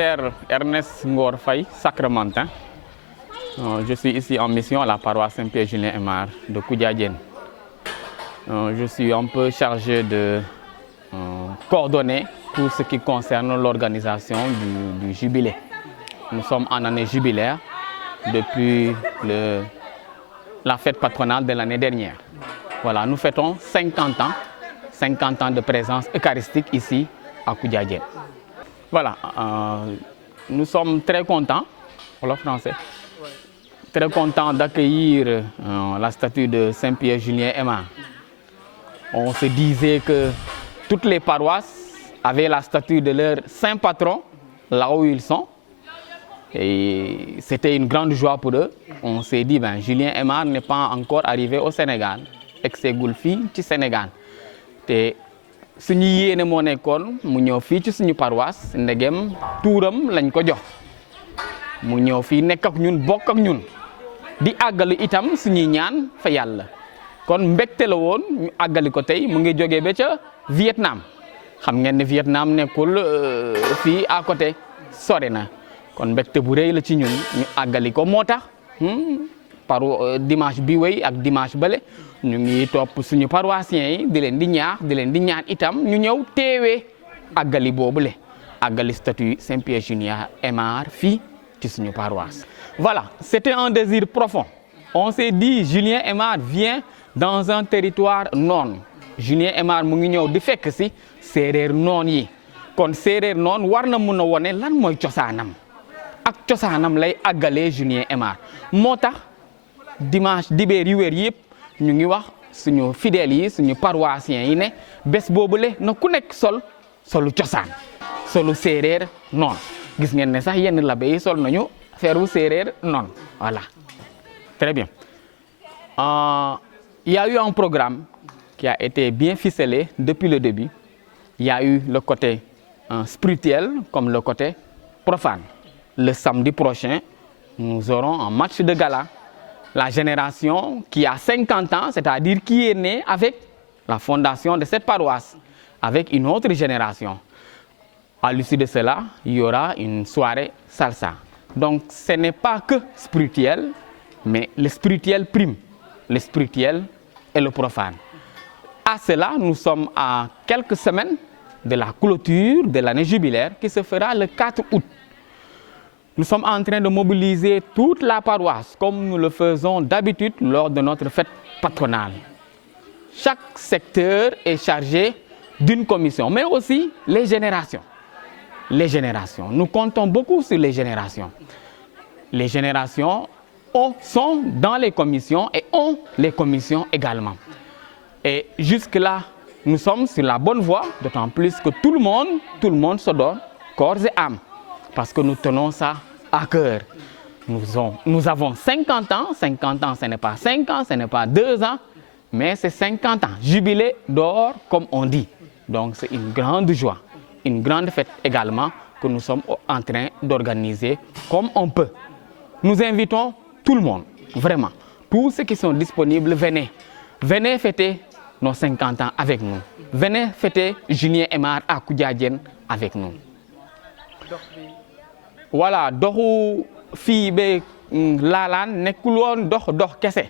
Père Ernest Ngor Faye, sacramentin. Je suis ici en mission à la paroisse Saint-Pierre-Julien-Aymar de Koudiadiène. Je suis un peu chargé de coordonner tout ce qui concerne l'organisation du jubilé. Nous sommes en année jubilaire depuis la fête patronale de l'année dernière. Voilà, nous fêtons 50 ans de présence eucharistique ici à Koudiadiène. Voilà, nous sommes très contents, pour le français, très contents d'accueillir la statue de Saint-Pierre-Julien-Aymar. On se disait que toutes les paroisses avaient la statue de leur saint patron là où ils sont. Et c'était une grande joie pour eux. On s'est dit, Julien Aymar n'est pas encore arrivé au Sénégal. Egsegul fii ci Sénégal. Te suñu yéene moo nekkoon mu ñëw fii ci suñu paroisse ndegem tuuram lañ ko jox. Mu ñëw fii nekk ak ñun bokk ak ñun. Di àggali itam suñuy ñaan fa Yàlla. Kon mbégte la woon ñu àggali ko tey mu ngi jógee ba ca Vietnam. Xam ngeen ne Vietnam nekkul fii à côté sore na. Kon mbégte bu rëy la ci ñun ñu àggali ko moo tax par dimanche bi wéy ak dimanche bale ñu ngi topp suñu paroissiens yi di leen di ñaax di leen di ñaan itam ñu ñëw teewee àggali boobule àggali statue Saint-Pierre-Julien-Aymar fii ci suñu paroisse. Voilà, c'était un désir profond. On s'est dit Julien Aymar vient dans un territoire non. Julien Aymar mu ngi ñëw di fekk si séeréer noon yi kon séeréer noon war na mun a wone lan mooy cosaanam. Ak cosaanam lay àggalee Julien Aymar moo tax dimanche dibéer yu weer yëpp ñu ngi wax suñu fidèles yi suñu paroissiens yi ne bés boobule na ku nekk solu cosaan solu séeréer noon gis ngeen ne sax yenn labbe yi sol nañu feeru séeréer noon voilà très bien. Il y a eu un programme qui a été bien ficelé depuis le début. Il y a eu le côté spirituel comme le côté profane. Le samedi prochain, nous aurons un match de gala. La génération qui a 50 ans, c'est-à-dire qui est née avec la fondation de cette paroisse, avec une autre génération. À l'issue de cela, il y aura une soirée salsa. Donc ce n'est pas que spirituel, mais le spirituel prime. Le spirituel et le profane. À cela, nous sommes à quelques semaines de la clôture de l'année jubilaire qui se fera le 4 août. Nous sommes en train de mobiliser toute la paroisse comme nous le faisons d'habitude lors de notre fête patronale. Chaque secteur est chargé d'une commission, mais aussi les générations. Les générations. Nous comptons beaucoup sur les générations. Les générations sont dans les commissions et ont les commissions également. Et jusque-là, nous sommes sur la bonne voie, d'autant plus que tout le monde se donne corps et âme. Parce que nous tenons ça à cœur. Nous avons 50 ans. 50 ans, ce n'est pas 5 ans, ce n'est pas 2 ans, mais c'est 50 ans. Jubilé d'or, comme on dit. Donc c'est une grande joie, une grande fête également que nous sommes en train d'organiser comme on peut. Nous invitons tout le monde, vraiment. Tous ceux qui sont disponibles, venez. Venez fêter nos 50 ans avec nous. Venez fêter Julien Aymar à Koudiadiène avec nous. Voilà, doxu fii ba laalaan nekkul woon dox kese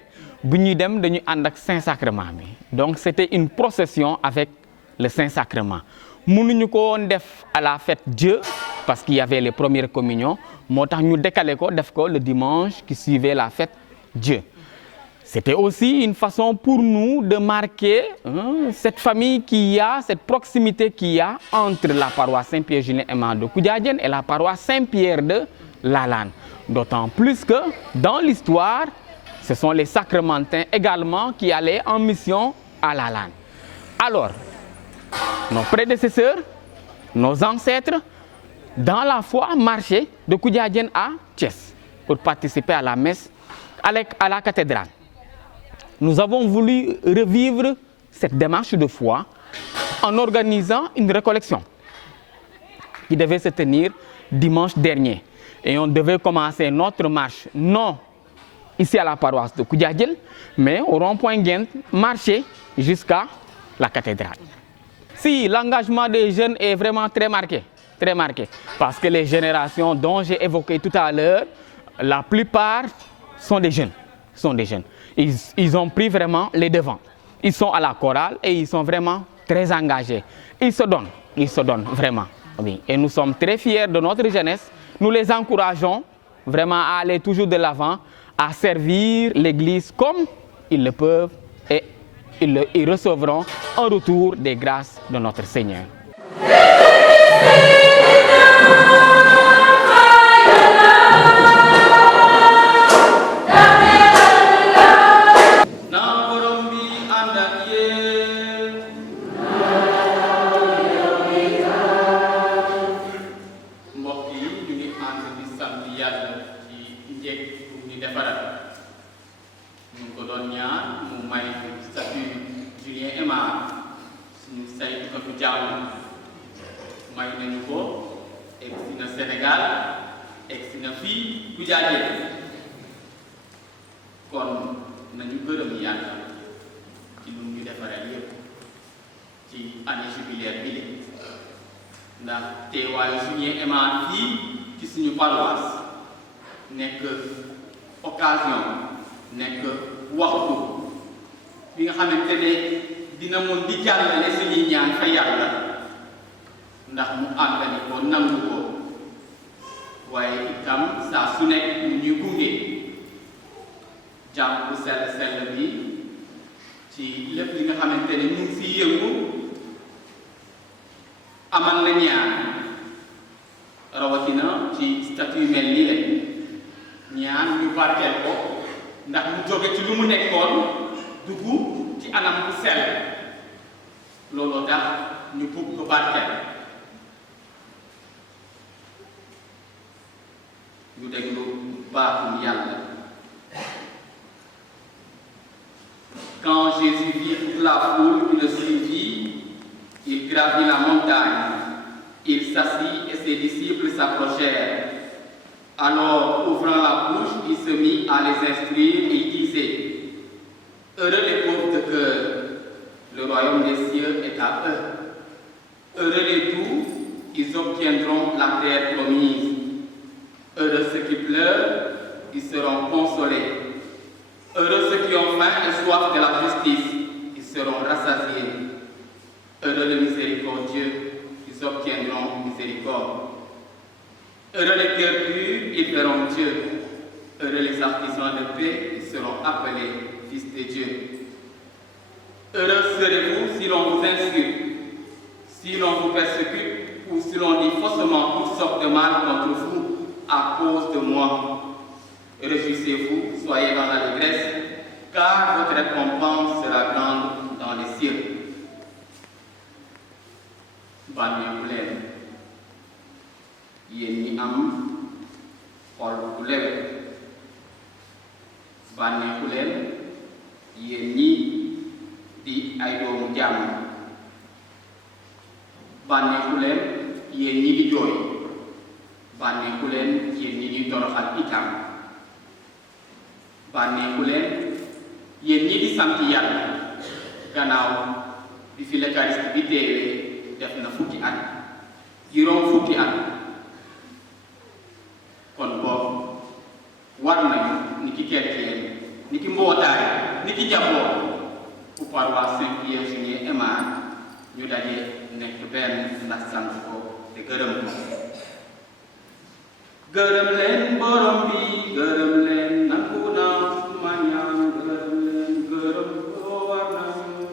bu ñuy dem dañuy ànd ak Saint-Sacrement bi. Donc c'était une procession avec le Saint-Sacrement. Mënuñu ko woon def à la fête Dieu parce qu'il y avait les premières communions moo tax ñu décalé ko def ko le dimanche qui suivait la fête Dieu. C'était aussi une façon pour nous de marquer cette famille qu'il y a, cette proximité qu'il y a entre la paroisse Saint-Pierre-Julien-Aymar de Koudiadiène et la paroisse Saint-Pierre de Lalane. D'autant plus que dans l'histoire, ce sont les sacramentins également qui allaient en mission à Lalane. Alors, nos prédécesseurs, nos ancêtres, dans la foi, marchaient de Koudiadiène à Thiès pour participer à la messe à la cathédrale. Nous avons voulu revivre cette démarche de foi en organisant une récollection qui devait se tenir dimanche dernier. Et on devait commencer notre marche non ici à la paroisse de Koudiadiène, mais au rond-point Guent, marcher jusqu'à la cathédrale. Si l'engagement des jeunes est vraiment très marqué, très marqué. Parce que les générations dont j'ai évoqué tout à l'heure, la plupart sont des jeunes. Ils ont pris vraiment les devants. Ils sont à la chorale et ils sont vraiment très engagés. Ils se donnent vraiment. Oui. Et nous sommes très fiers de notre jeunesse. Nous les encourageons vraiment à aller toujours de l'avant, à servir l'Église comme ils le peuvent et ils recevront un retour des grâces de notre Seigneur. Sénégal egsi na fii Koudiadiene kon nañu gërëm Yàlla ci lu ñu defaree yépp ci année jubilaire bi ndax teewaayu Julien Aimar fii ci suñu paroisse nekk occasion nekk waxtu bi nga xamante ne dina mën di jàllale suñuy ñaan fa Yàlla ndax mu àggali ko nangu ko waaye itam saa su nekk mu ñuy gunge jàmm bu sell bi ci lépp li nga xamante ne ñu ngi siy yëngu amal na ñaan rawatina ci statut mel nii la ñaan ñu barkeel ko ndax mu jóge ci lu mu nekkoon dugg ci anam bu sell looloo tax ñu bugg ko barkeel. Nous quand Jésus vit toute la foule qui le suivit, il gravit la montagne, il s'assit et ses disciples s'approchèrent. Alors, ouvrant la bouche, il se mit à les instruire et il disait: Heureux les pauvres de cœur, le royaume des cieux est à eux. Heureux les doux, ils obtiendront la terre promise. Heureux ceux qui pleurent, ils seront consolés. Heureux ceux qui ont faim et soif de la justice, ils seront rassasiés. Heureux les miséricordieux, ils obtiendront miséricorde. Heureux les cœurs purs, ils verront Dieu. Heureux les artisans de paix, ils seront appelés fils de Dieu. Heureux serez-vous si l'on vous insulte, si l'on vous persécute ou si l'on dit faussement toutes sortes de mal contre vous à cause de moi. Réjouissez-vous, soyez dans l'allégresse, car votre récompense sera grande dans les cieux. Bànneexu leen yéen ñi am xol bu lewet, bànneexu leen yéen ñi di ay doomu jàmm, bànneexu leen yéen ñi di jooy, bànneexu leen yéen ñi di toroxal itam, bànneexu leen yéen ñi di sant Yàlla gannaaw bi fi l'Eucharistie bi teewee def na fukki at, juróom fukki at. Kon boobu war nañu ni ki chrétien, ni ki mbootaay, ni ki jaboot bu paroisse Saint-Pierre Julien Aimar ñu daje nekk benn ndax sant ko te gërëm ko. Gërëm leen borom bi, gërëm leen nangu naa suma ñaan, gërëm leen gërëm ko war nañu.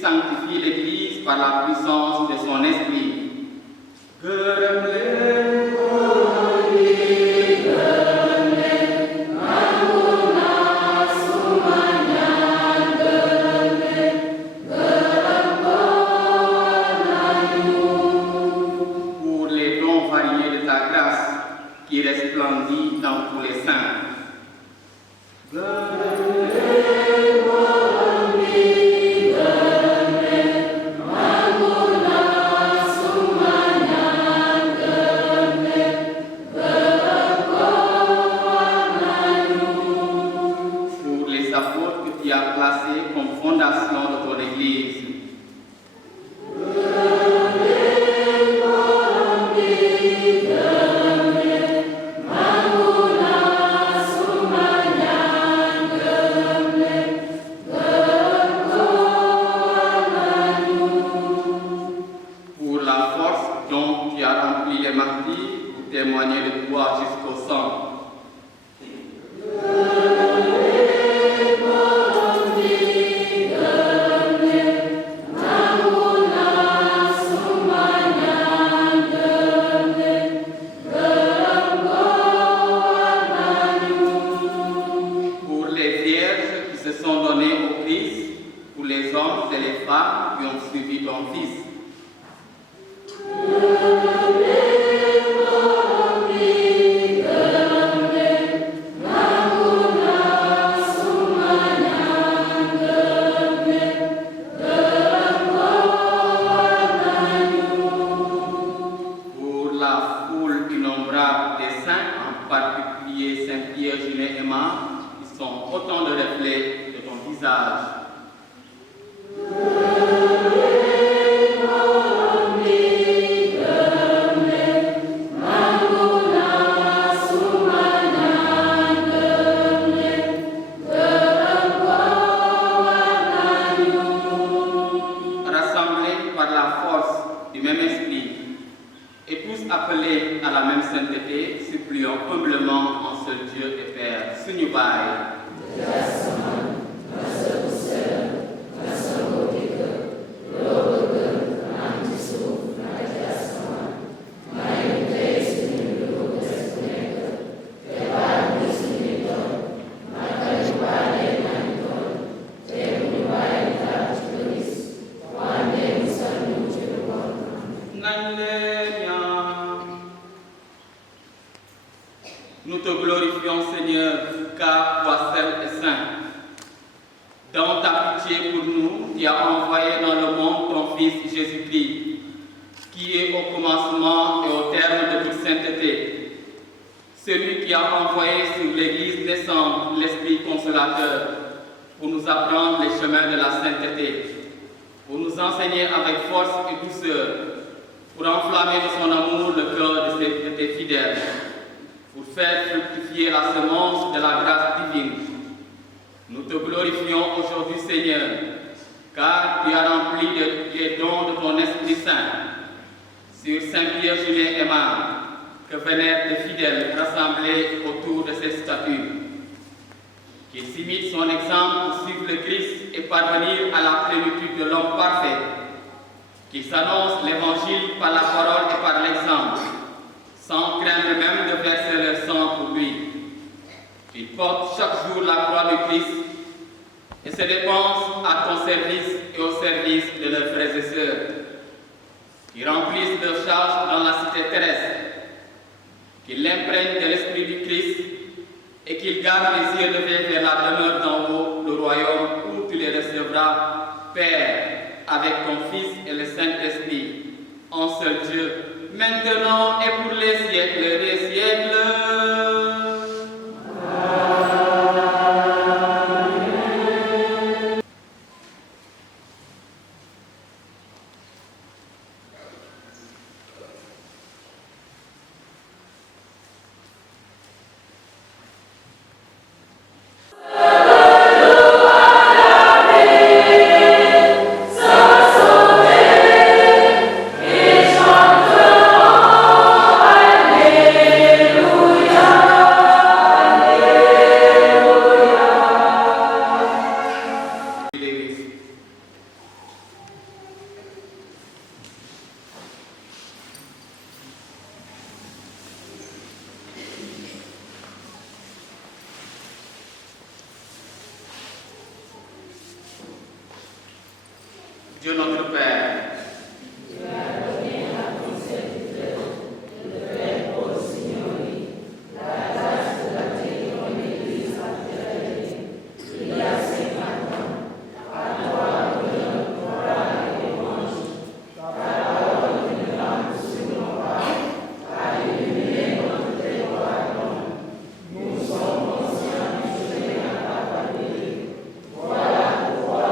Sanctifie l'Église par la puissance de son esprit. Gërëm leen borom bi, gërëm leen nangu naa suma ñaan, gërëm leen gërëm ko war nañu. Pour les dons variés de ta grâce qui resplendit dans tous les saints. Gërëm comme fondation de ton Église. Pour la force dont tu as rempli les martyrs pour témoigner de toi jusqu'au sang. Qui ont suivi ton Fils. Pour la foule innombrable des saints, en particulier Saint Pierre, Julien et Emma, qui sont autant de reflets de ton visage. Appelés à la même sainteté, supplions humblement en seul Dieu et Père, suñu Baay. Nous te glorifions, Seigneur, car toi seul es saint. Dans ta pitié pour nous, tu as envoyé dans le monde ton Fils Jésus-Christ, qui est au commencement et au terme de toute sainteté. Celui qui a envoyé sur l'Église naissante l'Esprit consolateur pour nous apprendre les chemins de la sainteté, pour nous enseigner avec force et douceur, pour enflammer de son amour le cœur de tes fidèles, pour faire fructifier la semence de la grâce divine. Nous te glorifions aujourd'hui, Seigneur, car tu as rempli les dons de ton Esprit Saint sur Saint Pierre, Julien et Emma, que vénèrent des fidèles rassemblés autour de ces statues. Qu'ils imitent son exemple pour suivre le Christ et parvenir à la plénitude de l'homme parfait. Qu'ils annoncent l'Évangile par la parole et par l'exemple, sans craindre même de verser leur sang pour lui. Qu'ils portent chaque jour la croix du Christ et se dépensent à ton service et au service de leurs frères et sœurs. Qu'ils remplissent leur charge dans la cité terrestre. Qu'ils l'imprègnent de l'Esprit du Christ et qu'ils gardent les yeux levés vers la demeure d'en haut, le royaume où tu les recevras, Père, avec ton Fils et le Saint-Esprit, en seul Dieu, maintenant et pour les siècles des siècles. Dieu notre Père, tu as donné à ton serviteur de faire au Signori la grâce de bâtir ton Église actuelle. Il y a 50 ans, à toi nous gloire et louange, ta parole une lampe sur nos pas, à illuminer notre territoire. Nous sommes conscients du chemin à parcourir. Voilà pourquoi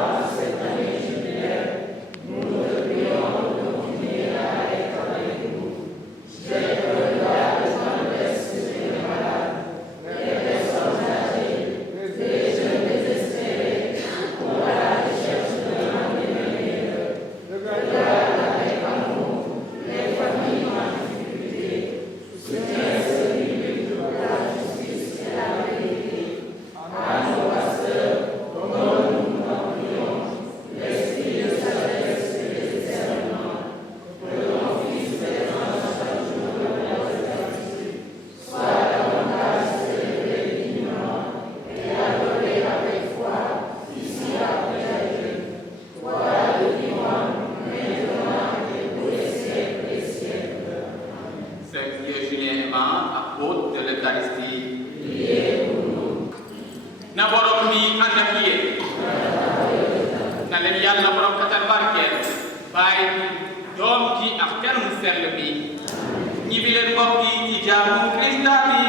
na leen yàlla borom katal barkeel bàyyi doom ji ak xel mu sell bi ñibbi leen mbokk yi ci jaamu Krista bi